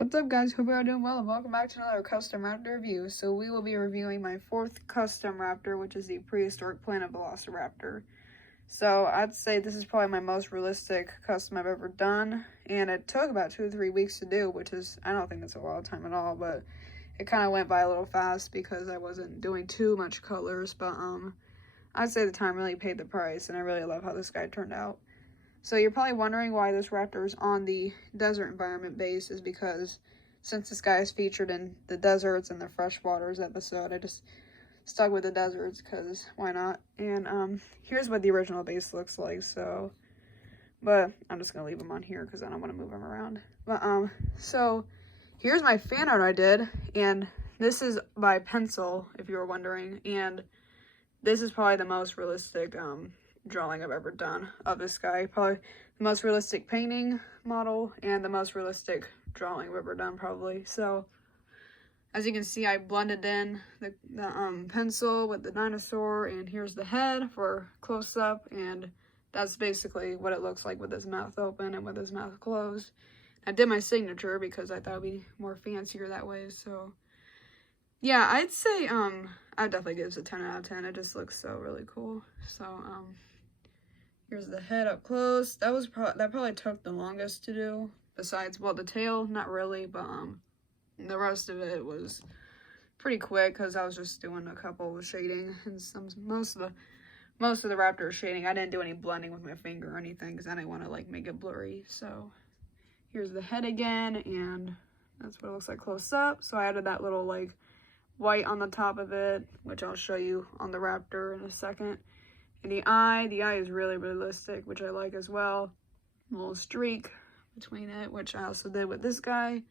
What's up, guys? Hope you are doing well, and welcome back to another custom raptor review. So we will be reviewing my fourth custom raptor, which is the Prehistoric Planet Velociraptor. So I'd say this is probably my most realistic custom I've ever done, and it took about 2 to 3 weeks to do, which is, I don't think that's a lot of time at all, but it kind of went by a little fast because I wasn't doing too much colors, but I'd say the time really paid the price, and I really love how this guy turned out. So you're probably wondering why this raptor is on the desert environment base is because since this guy is featured in the deserts and the Freshwaters episode, I just stuck with the deserts because why not? And here's what the original base looks like. So, but I'm just gonna leave him on here because I don't want to move him around. But so here's my fan art I did, and this is by pencil if you were wondering, and this is probably the most realistic drawing I've ever done of this guy. Probably the most realistic painting model and the most realistic drawing I've ever done, probably. So as you can see, I blended in the pencil with the dinosaur, and here's the head for close up, and that's basically what it looks like with his mouth open and with his mouth closed. I did my signature because I thought it would be more fancier that way. So yeah, I'd say I'd definitely give this a 10 out of 10. It just looks so really cool. So here's the head up close. That probably took the longest to do. Besides, well, the tail, not really, but the rest of it was pretty quick because I was just doing a couple of shading and most of the raptor shading. I didn't do any blending with my finger or anything because I didn't want to like make it blurry. So here's the head again, and that's what it looks like close up. So I added that little like white on the top of it, which I'll show you on the raptor in a second. And the eye is really realistic, which I like as well. A little streak between it, which I also did with this guy.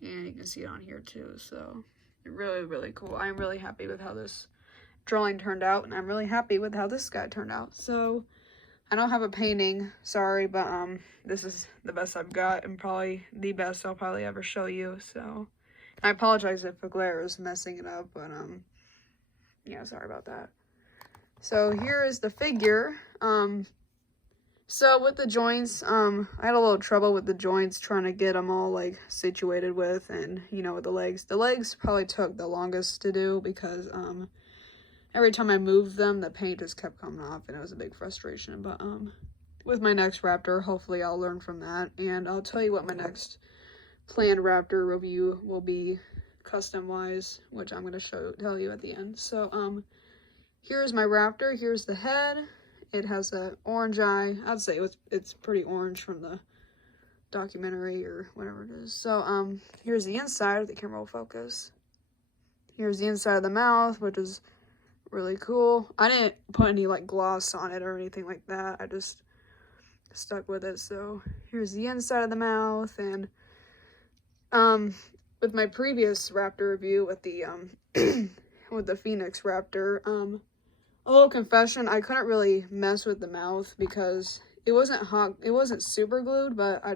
And you can see it on here too. So really, really cool. I'm really happy with how this drawing turned out, and I'm really happy with how this guy turned out. So I don't have a painting, sorry, but this is the best I've got, and probably the best I'll probably ever show you. So I apologize if the glare is messing it up, but yeah, sorry about that. So here is the figure. So with the joints, I had a little trouble with the joints trying to get them all like situated with, and you know, with the legs. The legs probably took the longest to do because every time I moved them, the paint just kept coming off, and it was a big frustration. But with my next raptor, hopefully I'll learn from that, and I'll tell you what my next planned raptor review will be custom wise, which I'm going to tell you at the end. So here's my raptor. Here's the head. It has an orange eye. I'd say it's pretty orange from the documentary or whatever it is. So here's the inside, if the camera will focus. Here's the inside of the mouth, which is really cool. I didn't put any like gloss on it or anything like that. I just stuck with it. So here's the inside of the mouth, and with my previous raptor review with the with the Phoenix raptor, a little confession, I couldn't really mess with the mouth because it wasn't super glued, but I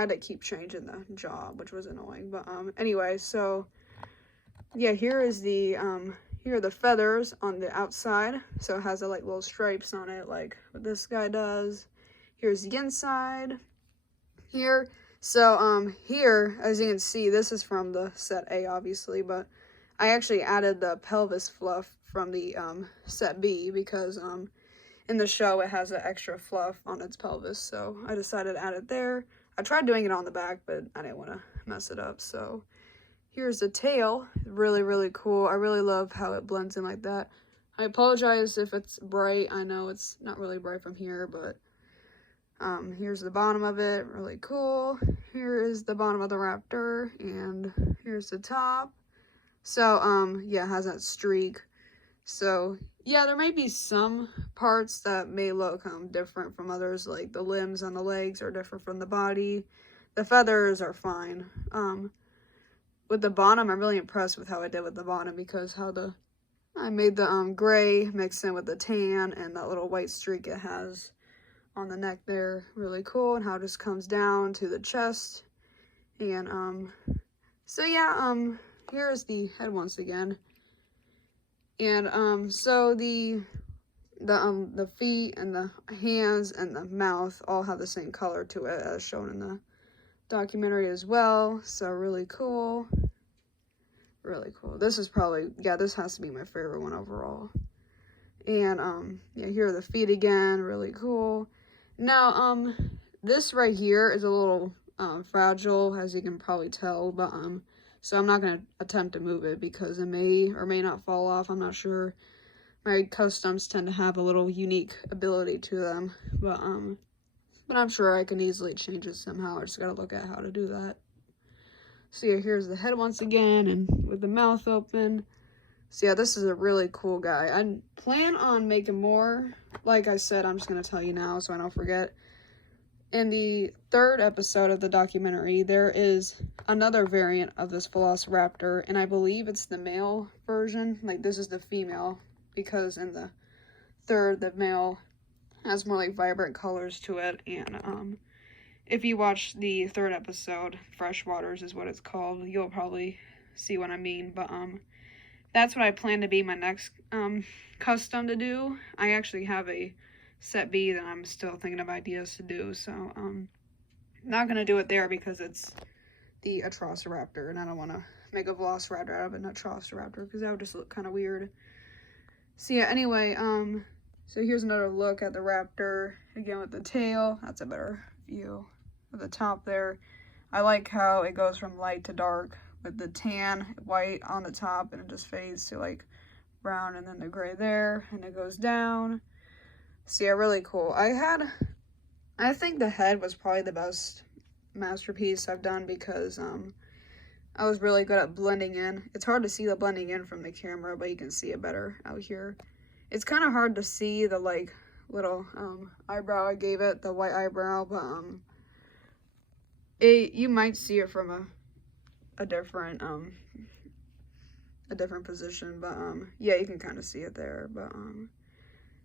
had to keep changing the jaw, which was annoying. But anyway, so yeah, here are the feathers on the outside. So it has like little stripes on it, like what this guy does. Here's the inside here. So here, as you can see, this is from the set A, obviously, but I actually added the pelvis fluff from the set B because in the show it has an extra fluff on its pelvis, so I decided to add it there. I tried doing it on the back, but I didn't want to mess it up. So here's the tail. Really, really cool. I really love how it blends in like that. I apologize if it's bright. I know it's not really bright from here, but here's the bottom of it. Really cool. Here is the bottom of the raptor, and here's the top. So yeah, it has that streak. So yeah, there may be some parts that may look different from others, like the limbs on the legs are different from the body. The feathers are fine. With the bottom, I'm really impressed with how I did with the bottom because I made the gray mix in with the tan and that little white streak it has on the neck there. Really cool, and how it just comes down to the chest. And so yeah, here's the head once again. And so the feet and the hands and the mouth all have the same color to it as shown in documentary as well, so really cool. Really cool. This is probably, yeah, this has to be my favorite one overall. And, yeah, here are the feet again, really cool. Now, this right here is a little, fragile, as you can probably tell, but, so I'm not going to attempt to move it because it may or may not fall off, I'm not sure. My customs tend to have a little unique ability to them, but I'm sure I can easily change it somehow. I just gotta look at how to do that. So yeah, here's the head once again, and with the mouth open. So yeah, this is a really cool guy. I plan on making more. Like I said, I'm just gonna tell you now so I don't forget. In the 3rd episode of the documentary, there is another variant of this Velociraptor, and I believe it's the male version. Like, this is the female, because in the 3rd, the male has more like vibrant colors to it. And if you watch the 3rd episode, Freshwaters is what it's called, you'll probably see what I mean. But that's what I plan to be my next custom to do. I actually have a set B that I'm still thinking of ideas to do, so not gonna do it there because it's the Atrociraptor, and I don't want to make a Velociraptor out of an Atrociraptor because that would just look kind of weird. So yeah, anyway, so here's another look at the raptor, again with the tail. That's a better view of the top there. I like how it goes from light to dark with the tan white on the top, and it just fades to like brown, and then the gray there, and it goes down. So yeah, really cool. I think the head was probably the best masterpiece I've done because I was really good at blending in. It's hard to see the blending in from the camera, but you can see it better out here. It's kind of hard to see the like little eyebrow I gave it, the white eyebrow, but you might see it from a different position, but yeah, you can kind of see it there. But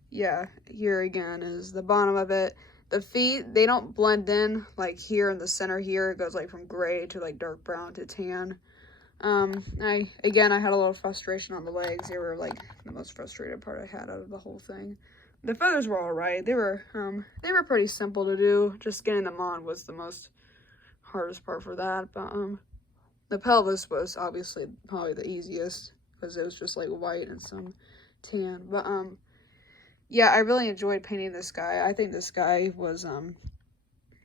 yeah, here again is the bottom of it. The feet, they don't blend in like here in the center here. It goes like from gray to like dark brown to tan. I had a little frustration on the legs. They were like the most frustrated part I had out of the whole thing. The feathers were all right. They were pretty simple to do. Just getting them on was the most hardest part for that. But the pelvis was obviously probably the easiest because it was just like white and some tan. But yeah, I really enjoyed painting this guy. I think this guy was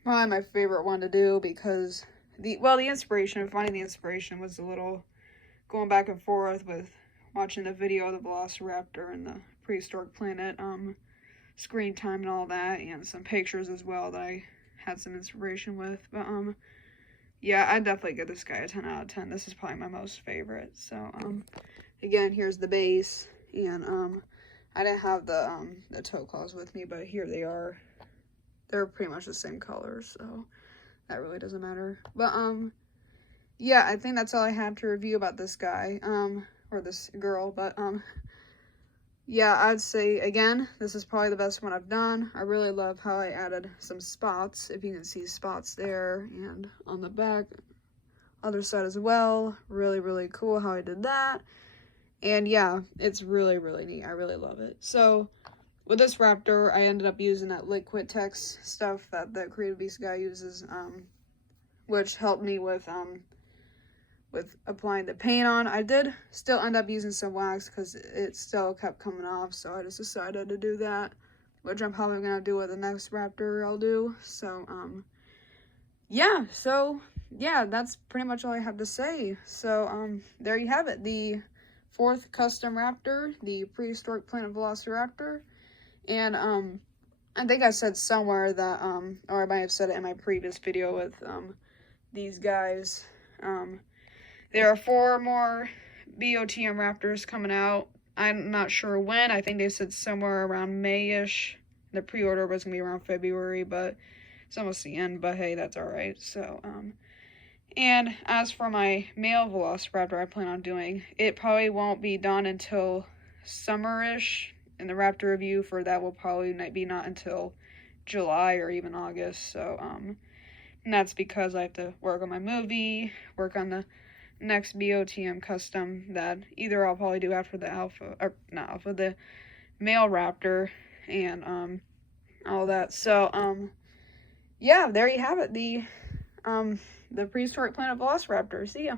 probably my favorite one to do because finding the inspiration was a little going back and forth with watching the video of the Velociraptor and the Prehistoric Planet screen time and all that, and some pictures as well that I had some inspiration with. But yeah, I'd definitely give this guy a 10 out of 10. This is probably my most favorite. So again, here's the base, and I didn't have the toe claws with me, but here they are. They're pretty much the same color, so that really doesn't matter. But yeah, I think that's all I have to review about this guy, or this girl. But yeah, I'd say again, this is probably the best one I've done. I really love how I added some spots, if you can see spots there, and on the back, other side as well. Really, really cool how I did that. And yeah, it's really, really neat. I really love it. So with this raptor, I ended up using that liquid text stuff that the Creative Beast guy uses, which helped me with applying the paint on. I did still end up using some wax because it still kept coming off, so I just decided to do that, which I'm probably going to do with the next raptor I'll do. So, yeah, that's pretty much all I have to say. So, there you have it. The 4th custom raptor, the Prehistoric Planet Velociraptor. And I think I said somewhere that or I might have said it in my previous video with these guys, there are 4 more BOTM raptors coming out. I'm not sure when. I think they said somewhere around May-ish. The pre-order was gonna be around February, but it's almost the end. But hey, that's all right. So and as for my male Velociraptor I plan on doing, it probably won't be done until summer-ish, and the raptor review for that will probably be not until July or even August. So and that's because I have to work on my movie, work on the next BOTM custom that either I'll probably do after the the male raptor, and all that. So yeah, there you have it. the Prehistoric Planet Velociraptor. See ya.